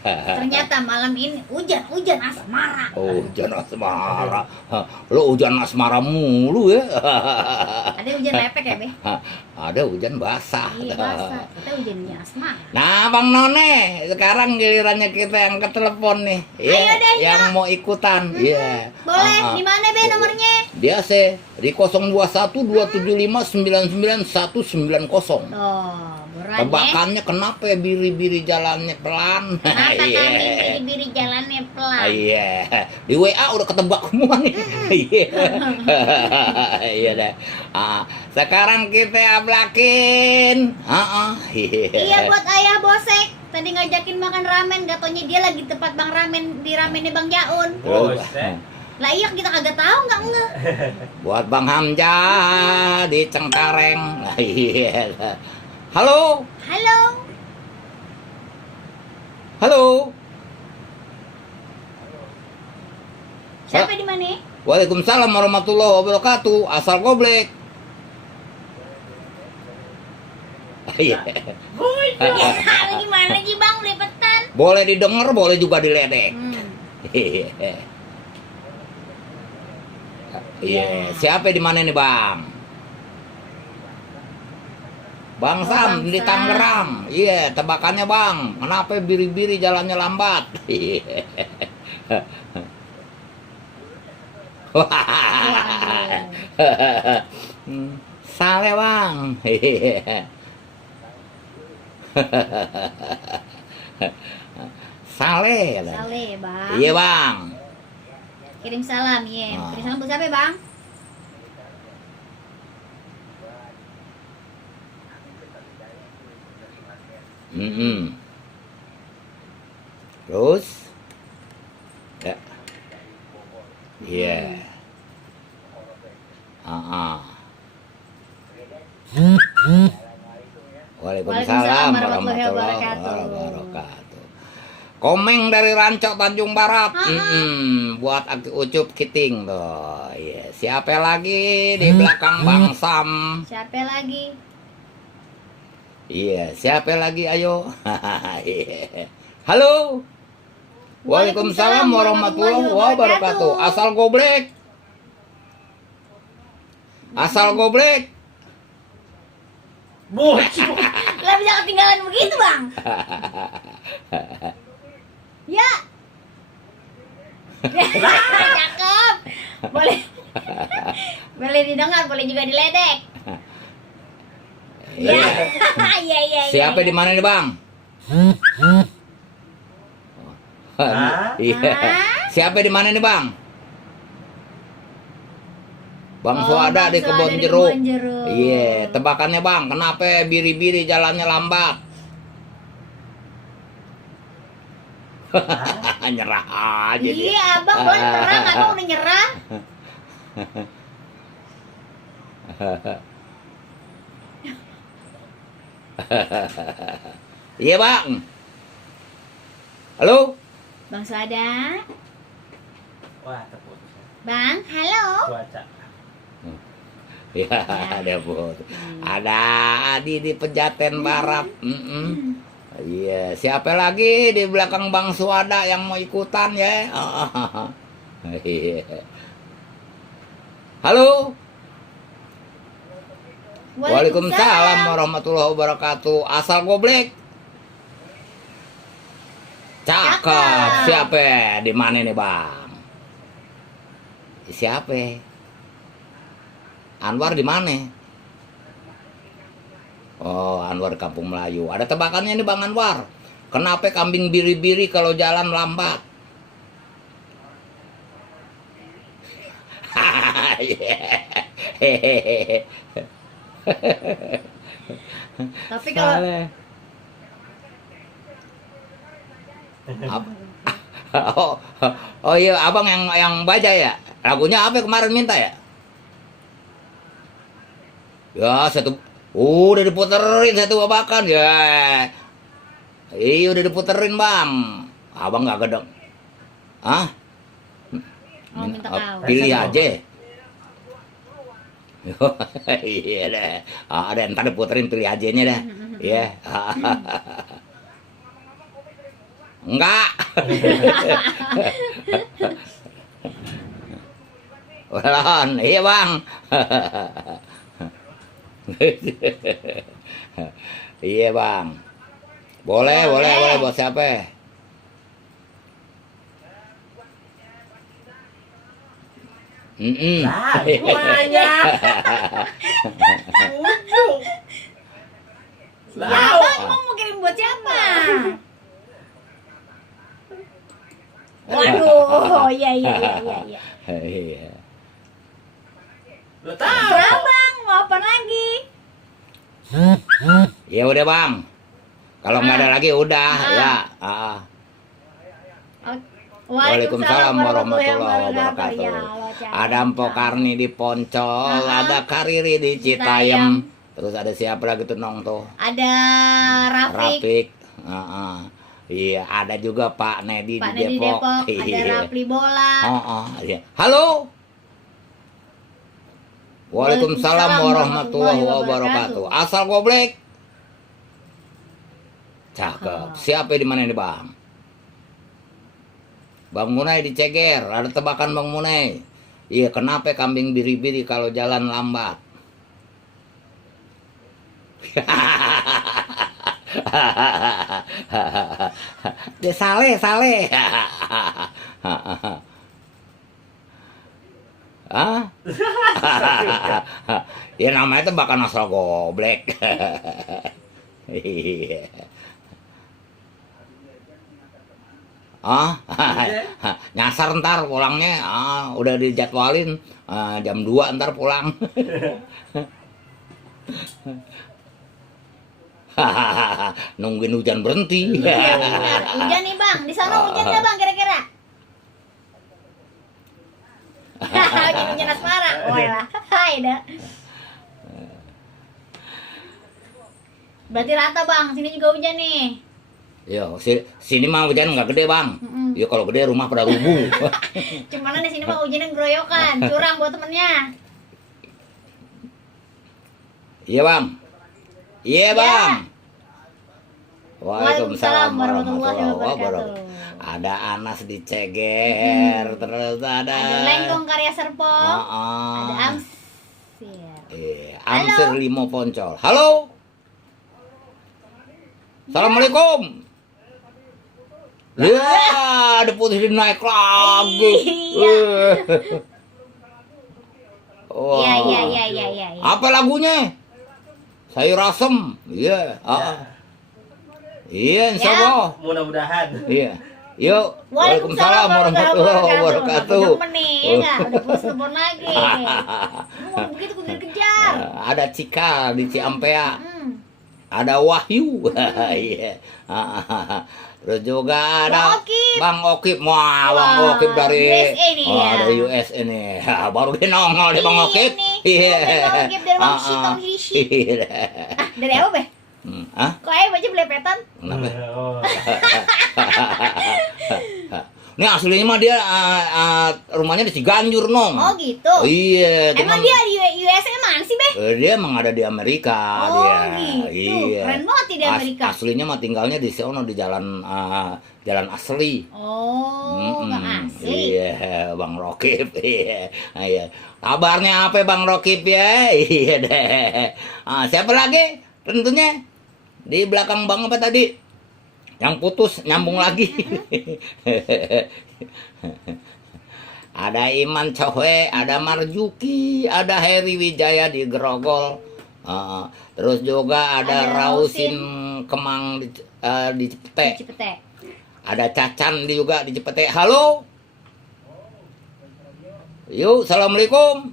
Ternyata malam ini hujan asmara. Oh, hujan asmara. Lo hujan asmara mulu ya. Ada hujan lepek ya, Be? Ada hujan basah. Iya, basah. Kita hujannya asmara. Nah, Bang None, sekarang gilirannya kita yang ke telepon nih. Ayo deh, yang mau ikutan. Iya. Boleh, di mana, Be, nomornya? Dia di 021-275-99-190. Oh, berat Tebakannya kenapa ya biri-biri jalannya pelan? Kenapa kami biri-biri jalannya pelan? Iya. Di WA udah ketebak semua nih. Iya. Iya deh. Sekarang kita ablakin. Iya, buat ayah Bosek. Tadi ngajakin makan ramen, gak taunya dia lagi tempat Bang Ramen di ramennya Bang Jaun. Lah iya kita kagak tahu nggak nge. Buat Bang Hamzah di Cengkareng. Iya. Halo. Halo. Halo. Siapa di mana? Waalaikumsalam warahmatullahi wabarakatuh. Asal goblek. Iya. Gimana sih Bang, lipetan? Boleh didengar, boleh juga diledek. Iya. Siapa di mana nih, Bang? Bang Sam di Tangerang. Iya, tebakannya Bang. Kenapa biri-biri jalannya lambat? Sale Bang. Sale. Sale Bang. Iya Bang. Kirim salam ya. Kirim salam buat siapa Bang? Terus ya. Iya. Waalaikumsalam warahmatullahi wabarakatuh. Komeng dari Rancok Tanjung Barat. Buat Aki Ucup Kiting tuh. Iya. Siapa lagi di belakang Bang Sam? Siapa lagi? Iya, siapa lagi? Ayo. Halo. Waalaikumsalam warahmatullahi wabarakatuh. Asal goblek. Asal goblek. Bocil. Lah bisa ketinggalan begitu, Bang? Ya. Cakep. Boleh. Boleh didengar, boleh juga diledek. Iya. Iya. Siapa di mana nih, Bang? Iya. Siapa di mana nih, Bang? Bang Suada di Kebon Jeruk. Iya, tebakannya Bang. Kenapa biri-biri jalannya lambat? Nyerah aja dia. Iya, Abang boleh terang, Abang udah nyerah. Iya Bang. Halo. Bang Suada. Wah, terputus. Bang, halo. Cuaca. Ya, ada bos. Ada Adi di Pejaten Barat. Iya, siapa lagi di belakang Bang Suada yang mau ikutan ya? Iya. Halo. Waalaikumsalam warahmatullahi wabarakatuh. Asal goblek. Cakep. Siapa? Di mana nih, Bang? Siapa? Anwar di mana? Oh, Anwar Kampung Melayu. Ada tebakannya nih Bang Anwar. Kenapa kambing biri-biri kalau jalan lambat? Tapi kalau oh iya, Abang yang baca ya. Lagunya apa kemarin minta ya? Ya, udah diputerin satu babakan ya. Iya, udah diputerin Bang. Abang nggak gedeng. minta kau. Pilih aja. Iya deh. Ada ntar diputerin pilih aja nya dah. Iya. Enggak. Welon, iya bang. Iya bang. Boleh buat siapa? Lah, semuanya. Ujung. Ya, Lah, Bang mau kirim buat siapa? Waduh, iya. Iya. lo tahu. Terserah Bang, mau apa lagi? Ya udah bang. Kalau nggak ada lagi udah ya. Waalaikumsalam warahmatullahi wabarakatuh. Ya, Ada Mpok Karni di Poncol, ada Kariri di Citayam. Terus ada siapa lagi tuh Nong tuh? Ada Rafik, Rafik. Iya, ada juga Pak Nedi Pak di Nedi Depok. Depok, ada Rapli Bola. Iya. Halo. Waalaikumsalam warahmatullahi wabarakatuh. Asal goblek. Cakep. Siapa di mana ini, Bang? Bang Munai di Ceger. Ada tebakan Bang Munai. Iya, kenapa kambing biri-biri kalau jalan lambat? Dia sale. Hah? Ya namanya tebakan asal goblek. Iya. Nyasar ntar pulangnya. Udah dijadwalin jam 2 ntar pulang. Nungguin hujan berhenti. Iya benar. Hujan nih Bang, di sana hujan nggak Bang kira-kira? Hujan asmara. Wah, hai dah. Berarti rata Bang, sini juga hujan nih. Yo, sini mah hujan nggak gede bang. Ya kalau gede rumah pada rubuh. Cuman di sini mah hujannya geroyokan, curang buat temennya. Iya bang. Iya bang. Waalaikumsalam warahmatullahi wabarakatuh. Ada Anas di Ceger, terus ada Lenggong karya Serpong, ada Amsir. Amsir Limo Poncol. Halo. Assalamualaikum. Ya, ada putih naik lagi. Iya. Apa lagunya? Sayur asem. Iya. Iya, insyaallah. Mudah-mudahan. Iya. Yuk. Waalaikumsalam warahmatullahi wabarakatuh. Wabarakatuh. Ya enggak, udah puas telepon lagi. Mau begitu gue kejar. Ada Cikal di Ciampea. Ada Wahyu. Iya. Terus juga ada Bang Okip. Wah, Bang Okip dari USA nih ya. Dari US ini. Baru dia nongol di Bang Okip. Iya. Bang Okip dari Bang Sitong Hishi. Dari apa, Beh? Kok aja baju belepetan? Kenapa? Oh. Ini aslinya mah dia rumahnya di Ciganjur, Nong. Oh gitu. Iya. Emang dia di USA mana sih, Beh? Dia emang ada di Amerika. Oh dia. gitu. Iya. Keren banget di Amerika. Aslinya mah tinggalnya di sono di jalan asli. Oh, Bang asli. Iya, Bang Rokip. Iya. Kabarnya apa Bang Rokip ya? Iya deh. Siapa lagi? Tentunya di belakang Bang apa tadi? Yang putus nyambung lagi. Ada Iman Cohe, ada Marjuki, ada Heri Wijaya di Grogol. Terus juga ada Rausin Kemang di Cipete. Ada Cacan juga di Cipete. Halo. Yuk, assalamualaikum.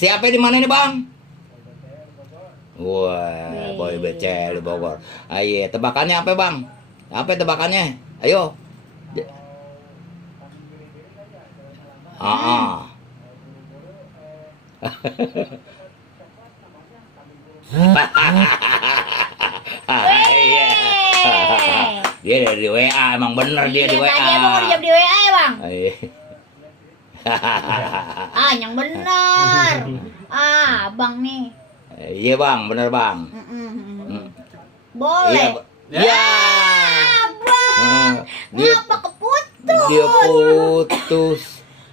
Siapa di mana nih Bang? Wah, Boy Becel di Bogor. Ayo, tebakannya apa Bang? Apa tebakannya? Ayo. Dia dari WA, emang bener dia di WA. Tadi abang udah jawab di WA ya Bang? Yang bener. Abang nih. Iya Bang, bener Bang. Boleh. Ya. Ngapa keputus? Dia putus.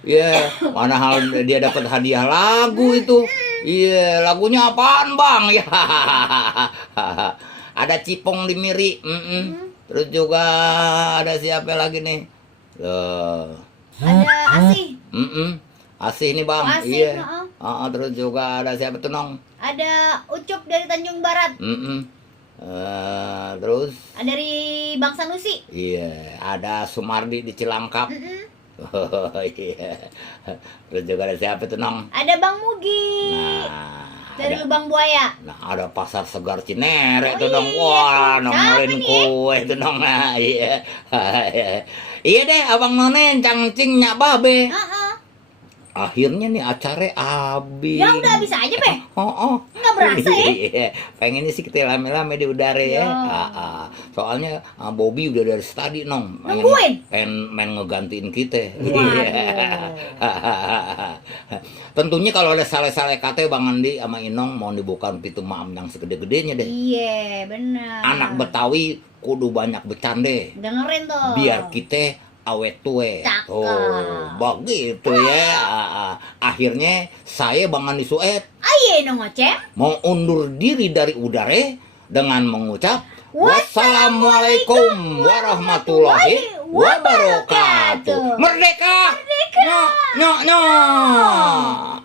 Ya, mana hal dia dapat hadiah lagu itu. Iya, lagunya apaan, Bang? Ya. Ada Cipong di Miri. Terus juga ada siapa lagi nih? Ada Asih. Asih nih, Bang. Oh, Asih, Iya. heeh. Terus juga ada siapa tuh, Nong? Ada Ucup dari Tanjung Barat. Terus Ada dari Bang Sanusi. iya, ada Sumardi di Cilangkap. Oh iya. Terus juga ada siapa tuh, Nong? Ada Bang Mugi. Dari ada, Lubang Buaya. ada Pasar Segar Cinere tuh, iya, Nong. Wah, tuh. nongolin Siapa nih? kue tuh, Nong. Nah, iya. Iya deh, Abang None cangcing nyak babe. Akhirnya nih acara habis. Ya udah habis aja, Pe. Nggak berasa ya? Iya, pengennya sih kita lame-lame di udara ya. Ya. Soalnya Bobby udah dari tadi, Nong. Nungguin? Pengen main ngegantiin kita. Waduh. Tentunya kalau ada salah-salah kata Bang Andi sama Inong mau dibuka pintu maaf yang segede-gedenya deh. Iya, benar. Anak Betawi kudu banyak bercande. Dengerin tuh. Biar kita awet tue. Cakep. Oh, begitu ya. Akhirnya saya Bang Andi Sued Ayo no ngoceh. mau undur diri dari udara dengan mengucap wassalamualaikum warahmatullahi wabarakatuh. Merdeka! Merdeka! Nyok, nyok, nyok.